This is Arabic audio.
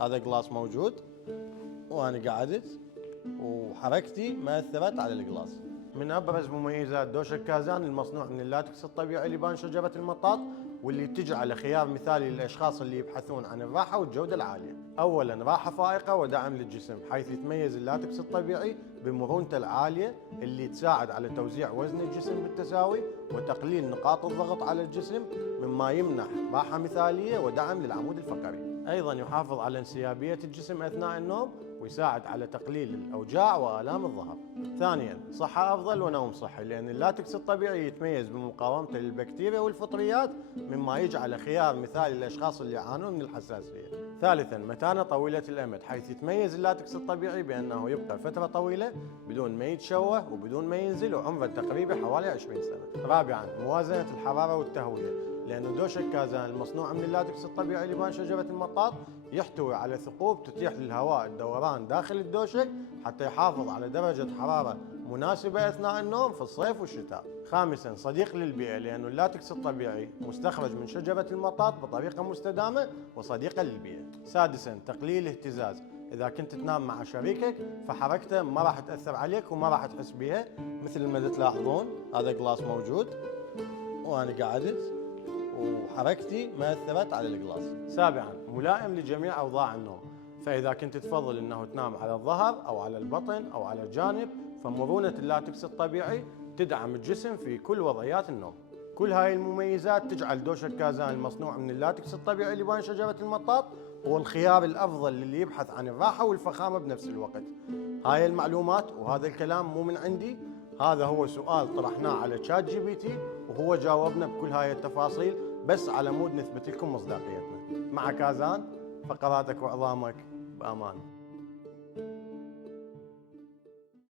هذا جلاس موجود وانا قعدت وحركتي ما اثرت على الجلاس. من ابرز مميزات دوشك كازان المصنوع من اللاتكس الطبيعي لبان شجره المطاط، واللي تجعله خيار مثالي للاشخاص اللي يبحثون عن الراحه والجوده العاليه. اولا راحه فائقه ودعم للجسم، حيث يتميز اللاتكس الطبيعي بمرونته العاليه اللي تساعد على توزيع وزن الجسم بالتساوي وتقليل نقاط الضغط على الجسم، مما يمنح راحه مثاليه ودعم للعمود الفقري. ايضا يحافظ على انسيابيه الجسم اثناء النوم ويساعد على تقليل الاوجاع والام الظهر. ثانيا صحه افضل ونوم صحي، لان اللاتكس الطبيعي يتميز بمقاومته للبكتيريا والفطريات، مما يجعله خيار مثالي للاشخاص اللي يعانون من الحساسيه. ثالثا متانه طويله الامد، حيث يتميز اللاتكس الطبيعي بانه يبقى فتره طويله بدون ما يتشوه وبدون ما ينزل، وعمره تقريبا حوالي 20 سنه. رابعا موازنه الحراره والتهويه، لأن دوشك كازان المصنوع من اللاتكس الطبيعي لبان شجرة المطاط يحتوي على ثقوب تتيح للهواء الدوران داخل الدوشك حتى يحافظ على درجة حرارة مناسبة أثناء النوم في الصيف والشتاء. خامسا صديق للبيئة، لأن اللاتكس الطبيعي مستخرج من شجرة المطاط بطريقة مستدامة وصديقة للبيئة. سادسا تقليل الاهتزاز، إذا كنت تنام مع شريكك فحركته ما راح تأثر عليك وما راح تحس بيها. مثل ما تلاحظون هذا جلاس موجود وأنا قعدت وحركتي ما اثرت على الجلاس. سابعا ملائم لجميع اوضاع النوم، فاذا كنت تفضل انه تنام على الظهر او على البطن او على الجانب، فمرونه اللاتكس الطبيعي تدعم الجسم في كل وضعيات النوم. كل هاي المميزات تجعل دوشك كازان المصنوع من اللاتكس الطبيعي لبان شجره المطاط هو الخيار الافضل للي يبحث عن الراحه والفخامه بنفس الوقت. هاي المعلومات وهذا الكلام مو من عندي، هذا هو سؤال طرحناه على شات جي بي تي وهو جاوبنا بكل هاي التفاصيل، بس على مود نثبت لكم مصداقيتنا. مع كازان، فقراتك وعظامك بأمان.